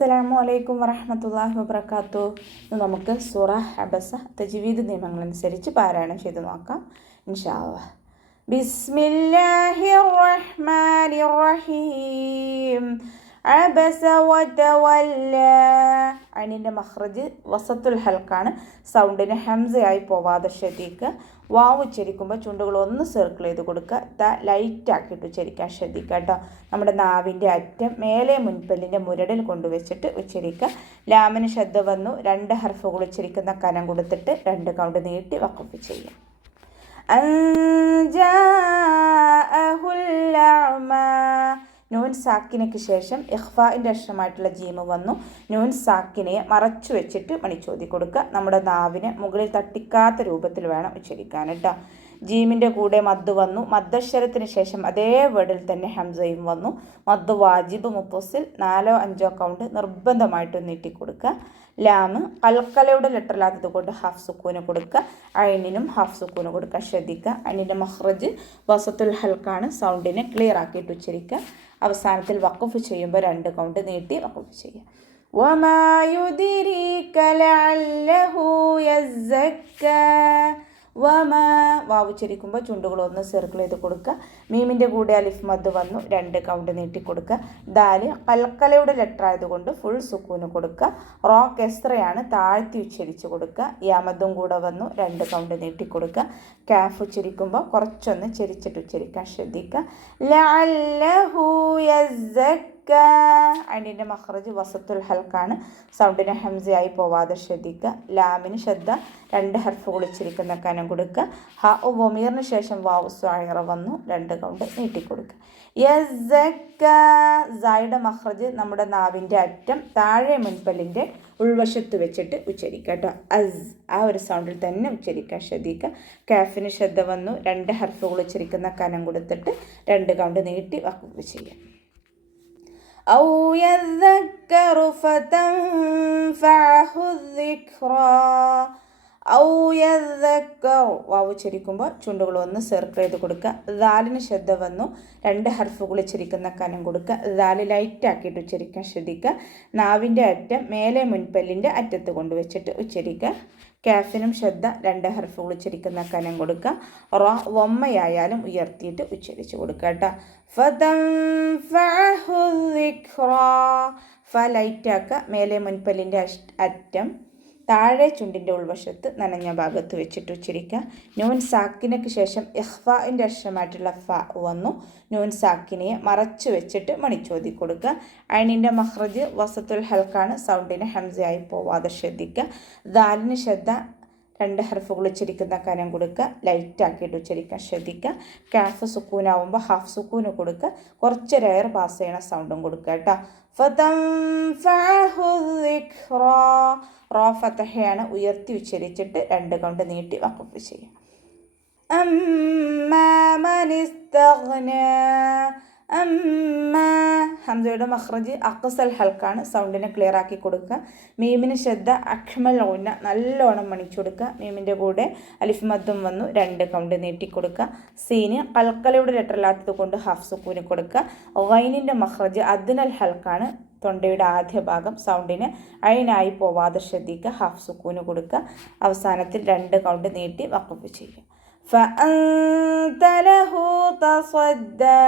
അസ്സലാമു അലൈക്കും വറഹ്മത്തുള്ളാഹി വബറകാതുഹു. നമുക്ക് സൂറ അബസ തജ്വീദ് നിയമങ്ങളനുസരിച്ച് പാരായണം ചെയ്ത് നോക്കാം ഇൻഷാ അല്ലാഹ്. ബിസ്മില്ലാഹിർ റഹ്മാനിർ റഹീം. അബസ വതവല്ല. അതിൻ്റെ മഖ്റജ് വസത്തുൽ ഹൽക്കാണ്. സൗണ്ടിന് ഹംസയായി പോവാതെ ശ്രദ്ധിക്കുക. വാവ് ഉച്ചരിക്കുമ്പോൾ ചുണ്ടുകൾ ഒന്ന് സർക്കിൾ ചെയ്ത് കൊടുക്കുക. ലൈറ്റ് ആക്കിയിട്ട് ഉച്ചരിക്കാൻ ശ്രദ്ധിക്കുക കേട്ടോ. നമ്മുടെ നാവിൻ്റെ അറ്റം മേലെ മുൻപല്ലിൻ്റെ മുരടിൽ കൊണ്ടുവച്ചിട്ട് ഉച്ചരിക്കുക. ലാമിന് ശബ്ദ വന്നു 2 ഹർഫുകൾ ഉച്ചരിക്കുന്ന കനം കൊടുത്തിട്ട് 2 കൗണ്ട് നീട്ടി വഖഫ് ചെയ്യുക. നൂൻ സാക്കിനയ്ക്ക് ശേഷം ഇഖ്ഫാഇൻ്റെ അക്ഷരമായിട്ടുള്ള ജീമ് വന്നു. നൂൻ സാക്കിനെ മറച്ചു വെച്ചിട്ട് മണിച്ചോതി കൊടുക്കുക. നമ്മുടെ നാവിനെ മുകളിൽ തട്ടിക്കാത്ത രൂപത്തിൽ വേണം ഉച്ചരിക്കാൻ കേട്ടോ. ജീമിൻ്റെ കൂടെ മദ് വന്നു. മദ്ദക്ഷരത്തിന് ശേഷം അതേ വേർഡിൽ തന്നെ ഹംസയും വന്നു. മദ് വാജിബ് മുത്തസിൽ 4-5 കൗണ്ട് നിർബന്ധമായിട്ടും നീട്ടിക്കൊടുക്കുക. ലാമ് കൽക്കലയുടെ ലെറ്ററിലാത്തത് കൊണ്ട് ഹാഫ് സുക്കൂന് കൊടുക്കുക. അയിനിനും ഹാഫ് സുക്കൂന് കൊടുക്കുക. ശ്രദ്ധിക്കുക. അതിൻ്റെ മഖ്റജ് വസത്തുൽ ഹൽക്കാണ്. സൗണ്ടിനെ ക്ലിയർ ആക്കിയിട്ട് ഉച്ചരിക്കുക. അവസാനത്തിൽ വഖഫ് ചെയ്യുമ്പോൾ 2 കൗണ്ട് നീട്ടി വഖഫ് ചെയ്യുക. വമാ യുദ്രീക ലഅല്ലഹു യസ്സക്ക. വാവ് ഉച്ചരിക്കുമ്പോൾ ചുണ്ടുകൾ ഒന്ന് സർക്കിൾ ചെയ്ത് കൊടുക്കുക. മീമിൻ്റെ കൂടെ അലിഫ് മദ് വന്നു. 2 കൗണ്ട് നീട്ടി കൊടുക്കുക. ദാല് കൽക്കലയുടെ ലെറ്റർ ആയതുകൊണ്ട് ഫുൾ സുക്കൂന് കൊടുക്കുക. റോ കെസ്റയാണ്, താഴ്ത്തി ഉച്ചരിച്ച് കൊടുക്കുക. യാമദും കൂടെ വന്നു. 2 കൗണ്ട് നീട്ടി കൊടുക്കുക. കാഫ് ഉച്ചരിക്കുമ്പോൾ കുറച്ചൊന്ന് ചെരിച്ചിട്ട് ഉച്ചരിക്കാൻ ശ്രദ്ധിക്കുക. ലഅല്ലഹു യസ്സക്ക. അതിൻ്റെ മഖ്റജ് വസത്തുൽ ഹൽക്കാണ്. സൗണ്ടിന് ഹംസയായി പോവാതെ ശ്രദ്ധിക്കുക. ലാമിന് ശബ്ദ 2 ഹർഫുകൾ ഉച്ചരിക്കുന്ന കനം കൊടുക്കുക. ഹ വമീറിന് ശേഷം വാവ് സ്വായിറ വന്നു. 2 കൗണ്ട് നീട്ടിക്കൊടുക്കുക. യസ്സക്ക. സയുടെ മഖ്റജ് നമ്മുടെ നാവിൻ്റെ അറ്റം താഴെ മുൻപല്ലിൻ്റെ ഉൾവശത്ത് വെച്ചിട്ട് ഉച്ചരിക്കുക കേട്ടോ. അസ് ആ ഒരു സൗണ്ടിൽ തന്നെ ഉച്ചരിക്കാൻ ശ്രദ്ധിക്കുക. കാഫിന് ശബ്ദ വന്നു. 2 ഹർഫുകൾ ഉച്ചരിക്കുന്ന കനം കൊടുത്തിട്ട് 2 കൗണ്ട് നീട്ടി വഖഫ് ചെയ്യുക. ഔ യദ്ദക്കറു ഫതൻഫഅഹു الذിക്റാ. ഔ യദ്ദക്കറു വാവ് ഉച്ചരിക്കുമ്പോൾ ചുണ്ടുകൾ ഒന്ന് സർക്കിൾ ചെയ്ത് കൊടുക്കുക. ദാലിന് ശബ്ദ വന്നു. 2 ഹർഫുകൾ ഉച്ചരിക്കുന്ന കനം കൊടുക്കുക. ദാല് ലൈറ്റ് ആക്കിയിട്ട് ഉച്ചരിക്കാൻ ശ്രദ്ധിക്കുക. നാവിൻ്റെ അറ്റം മേലെ മുൻപല്ലിൻ്റെ അറ്റത്ത് കൊണ്ടുവച്ചിട്ട് ഉച്ചരിക്കുക. കാഫിനും ശബ്ദ 2 ഹർഫുകൾ ഉച്ചരിക്കുന്ന കനം കൊടുക്കുക. റ വമ്മയായാലും ഉയർത്തിയിട്ട് ഉച്ചരിച്ച് കൊടുക്കുക കേട്ടോ. ഫതൻഫഅഹു الذിക്റാ. ഫ ലൈറ്റ് ആക്കുക. മേലെ മുൻപല്ലിൻ്റെ അറ്റം താഴെ ചുണ്ടിൻ്റെ ഉൾവശത്ത് നനഞ്ഞ ഭാഗത്ത് വെച്ചിട്ട് ഉച്ചരിക്കുക. നൂൻ സാക്കിനയ്ക്ക് ശേഷം ഇഖ്ഫാഇൻ്റെ അക്ഷരമായിട്ടുള്ള ഫ വന്നു. നൂൻ സാക്കിനെ മറച്ചു വെച്ചിട്ട് മണിച്ചോതി കൊടുക്കുക. അയിനിൻ്റെ മഖ്റജ് വസത്തുൽ ഹൽക്കാണ്. സൗണ്ടിന് ഹംസയായി പോവാതെ ശ്രദ്ധിക്കുക. ദാലിന് ശബ്ദ 2 ഹർഫുകൾ ഉച്ചരിക്കുന്ന കനം കൊടുക്കുക. ലൈറ്റ് ആക്കിയിട്ട് ഉച്ചരിക്കാൻ ശ്രദ്ധിക്കുക. കാഫ് സുക്കൂനാവുമ്പോൾ ഹാഫ് സുക്കൂന് കൊടുക്കുക. കുറച്ച് എയർ പാസ് ചെയ്യണ സൗണ്ടും കൊടുക്കുക കേട്ടോ. ഫതൻഫഅഹു الذിക്റാ. റോ ഫതഹയാണ്, ഉയർത്തി ഉച്ചരിച്ചിട്ട് 2 കൗണ്ട് നീട്ടി വഖഫ് ചെയ്യുക. അമ്മാ മൻ ഇസ്തഗ്നാ. ഹംസയുടെ മഖ്റജ് അഖ്സൽ ഹൽക്കാണ്. സൗണ്ടിനെ ക്ലിയർ ആക്കി കൊടുക്കുക. മീമിന് ശബ്ദ അഖ്മൽ ഊന്ന നല്ലോണം മണിച്ചു കൊടുക്കുക. മീമിൻ്റെ കൂടെ അലിഫ് മദ്ദും വന്നു. 2 കൗണ്ട് നീട്ടിക്കൊടുക്കുക. സീന് കൽക്കലയുടെ ലെറ്ററിലാത്തത് കൊണ്ട് ഹാഫ് സുക്കൂന് കൊടുക്കുക. ഗൈനിൻ്റെ മഖ്റജ് അദ്നൽ ഹൽക്കാണ്. തൊണ്ടയുടെ ആദ്യ ഭാഗം. സൗണ്ടിന് അയിനായി പോവാതെ ശ്രദ്ധിക്കുക. ഹാഫ് സുക്കൂന് കൊടുക്കുക. അവസാനത്തിൽ 2 കൗണ്ട് നീട്ടി വഖഫ് ചെയ്യുക. ഫഅൻത ലഹു തസദ്ദാ.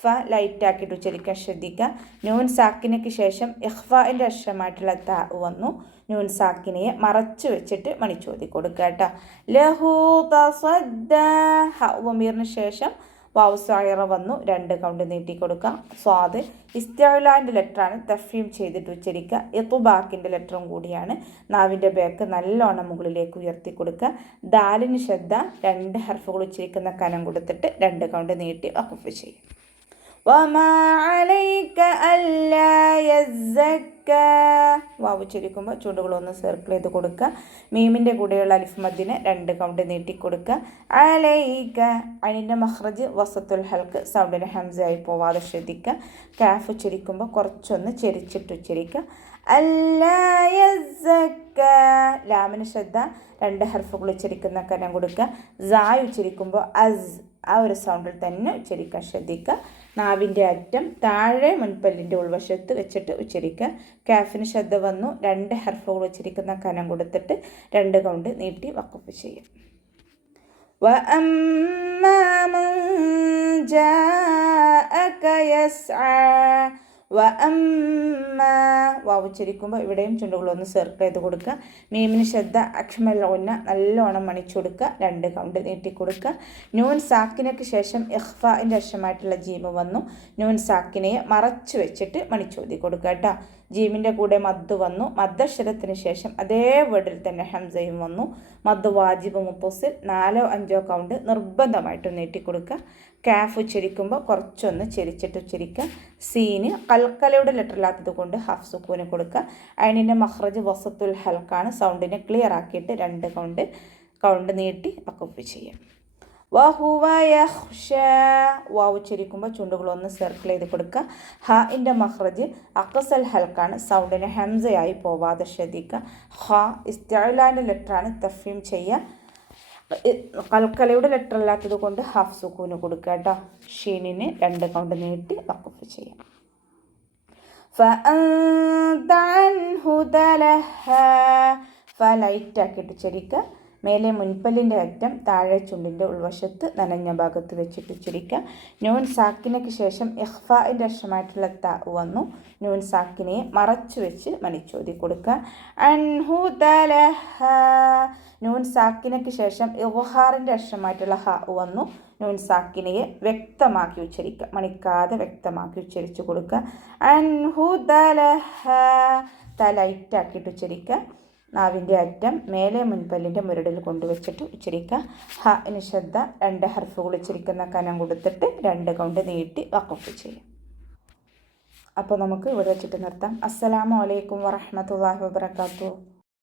ഫ ലൈറ്റ് ആക്കിയിട്ട് ഉച്ചരിക്കാൻ ശ്രദ്ധിക്കുക. നൂൻ സാക്കിനയ്ക്ക് ശേഷം ഇഖ്ഫാഇൻ്റെ അക്ഷരമായിട്ടുള്ള ത വന്നു. നൂൻ സാക്കിനെ മറച്ചു വെച്ചിട്ട് മണിച്ചോതി കൊടുക്കുക കേട്ടോ. ലഹു തസദ്ദാ. ഹ വമീറിന് ശേഷം വാവ് സ്വായിറ വന്നു. 2 കൗണ്ട് നീട്ടിക്കൊടുക്കുക. സ്വാദ് ഇസ്തിഅലാൻ്റെ ലെറ്ററാണ്. തഫീം ചെയ്തിട്ട് ഉച്ചരിക്കുക. ഇത്ബാക്കിൻ്റെ ലെറ്ററും കൂടിയാണ്. നാവിൻ്റെ ബാക്ക് നല്ലോണം മുകളിലേക്ക് ഉയർത്തി കൊടുക്കുക. ദാലിന് ശബ്ദ 2 ഹർഫുകൾ ഉച്ചരിക്കുന്ന കനം കൊടുത്തിട്ട് 2 കൗണ്ട് നീട്ടി വഖഫ് ചെയ്യും. വമാ അലൈക അല്ലാ യസ്സക്ക. വാവ് ഉച്ചരിക്കുമ്പോൾ ചുണ്ടുകളൊന്ന് സർക്കിൾ ചെയ്ത് കൊടുക്കുക. മീമിൻ്റെ കൂടെയുള്ള അലിഫ് മദ്ദിന് 2 കൗണ്ട് നീട്ടിക്കൊടുക്കുക. അലൈക. അതിൻ്റെ മഖ്റജ് വസത്തുൽ ഹൽക്ക്. സൗണ്ടിന് ഹംസയായി പോവാതെ ശ്രദ്ധിക്കുക. കാഫ് ഉച്ചരിക്കുമ്പോൾ കുറച്ചൊന്ന് ചെരിച്ചിട്ട് ഉച്ചരിക്കുക. അല്ലാ യസ്സക്ക. ലാമിന് ശ്രദ്ധ 2 ഹർഫുകൾ ഉച്ചരിക്കുന്ന കനം കൊടുക്കുക. സായ് ഉച്ചരിക്കുമ്പോൾ അസ് ആ ഒരു സൗണ്ടിൽ തന്നെ ഉച്ചരിക്കാൻ ശ്രദ്ധിക്കുക. നാവിൻ്റെ അറ്റം താഴെ മുൻപല്ലിൻ്റെ ഉൾവശത്ത് വെച്ചിട്ട് ഉച്ചരിക്കുക. കാഫിന് ശബ്ദ വന്നു 2 ഹർഫുകൾ ഉച്ചരിക്കുന്ന കനം കൊടുത്തിട്ട് 2 കൗണ്ട് നീട്ടി വഖഫ് ചെയ്യാം. وأما من جاءك يسعى വാവ് ഉച്ചരിക്കുമ്പോൾ ഇവിടെയും ചുണ്ടുകളൊന്ന് സർക്കിൾ ചെയ്ത് കൊടുക്കുക. മീമിന് ശബ്ദ അക്ഷ്മൽ ഉന്ന നല്ലോണം മണിച്ചു കൊടുക്കുക. 2 കൗണ്ട് നീട്ടി കൊടുക്കുക. നൂൻ സാക്കിനയ്ക്ക് ശേഷം ഇഖ്ഫാഇൻ്റെ അക്ഷരമായിട്ടുള്ള ജീമ് വന്നു. നൂൻ സാക്കിനയെ മറച്ചു വെച്ചിട്ട് മണിച്ചോതി കൊടുക്കുക കേട്ടോ. ജീമിൻ്റെ കൂടെ മദ് വന്നു. മദ്ദക്ഷരത്തിന് ശേഷം അതേ വേർഡിൽ തന്നെ ഹംസയും വന്നു. മദ് വാജിബ് മുത്തസിൽ 4-5 കൗണ്ട് നിർബന്ധമായിട്ടും നീട്ടിക്കൊടുക്കുക. കാഫ് ഉച്ചരിക്കുമ്പോൾ കുറച്ചൊന്ന് ചെരിച്ചിട്ട് ഉച്ചരിക്കുക. സീന് കൽക്കലയുടെ ലെറ്ററില്ലാത്തത് കൊണ്ട് ഹാഫ് സുക്കൂന് കൊടുക്കുക. അതിൻ്റെ മഖ്റജ് വസത്തുൽ ഹൽക്കാണ്. സൗണ്ടിനെ ക്ലിയർ ആക്കിയിട്ട് 2 കൗണ്ട് നീട്ടി വഖഫ് ചെയ്യാം. വഹുവ യഖ്ഷ വാവ് ഉച്ചരിക്കുമ്പോൾ ചുണ്ടുകളൊന്ന് സർക്കിൾ ചെയ്ത് കൊടുക്കുക. ഹാഇൻ്റെ മഖ്റജ് അഖ്സൽ ഹൽക്കാണ്. സൗണ്ടിനെ ഹംസയായി പോവാതെ ശ്രദ്ധിക്കുക. ഹ ഇസ്തിഅലാൻ്റെ ലെറ്ററാണ്. തഫീം ചെയ്യുക. കൽക്കലയുടെ ലെറ്റർ അല്ലാത്തത് കൊണ്ട് ഹാഫ് സുക്കൂന് കൊടുക്കുക കേട്ടോ. ഷീനിന് 2 കൗണ്ട് നീട്ടി വഖഫ് ചെയ്യാം. ഫഅൻത അൻഹു തലഹാ ലൈറ്റ് ആക്കിയിട്ട് ഉച്ചരിക്കുക. മേലെ മുൻപല്ലിൻ്റെ അറ്റം താഴെ ചുണ്ടിൻ്റെ ഉൾവശത്ത് നനഞ്ഞ ഭാഗത്ത് വെച്ചിട്ട് ഉച്ചരിക്കുക. നൂൻ സാക്കിനയ്ക്ക് ശേഷം ഇഖ്ഫാഇൻ്റെ അക്ഷരമായിട്ടുള്ള ത വന്നു. നൂൻ സാക്കിനയെ മറച്ചു വെച്ച് മണിച്ചോതി കൊടുക്കുക. അൻഹു തലഹ നൂൻ സാക്കിനയ്ക്ക് ശേഷം ഇദ്ഹാറിൻ്റെ അക്ഷരമായിട്ടുള്ള ഹ വന്നു. നൂൻ സാക്കിനയെ വ്യക്തമാക്കി ഉച്ചരിക്കുക. മണിക്കാതെ വ്യക്തമാക്കി ഉച്ചരിച്ചു കൊടുക്കുക. അൻഹു തലഹ ലൈറ്റാക്കിയിട്ട് ഉച്ചരിക്കുക. നാവിൻ്റെ അറ്റം മേലെ മുൻപല്ലിൻ്റെ മുരടിൽ കൊണ്ടുവച്ചിട്ട് ഉച്ചരിക്കുക. ഹഇന് ശബ്ദ 2 ഹർഫുകൾ ഉച്ചരിക്കുന്ന കനം കൊടുത്തിട്ട് 2 കൗണ്ട് നീട്ടി വഖഫ് ചെയ്യാം. അപ്പോൾ നമുക്ക് ഇവിടെ വെച്ചിട്ട് നിർത്താം. അസ്സലാമു അലൈക്കും വറഹ്മത്തുള്ളാഹി വബറകാതുഹു.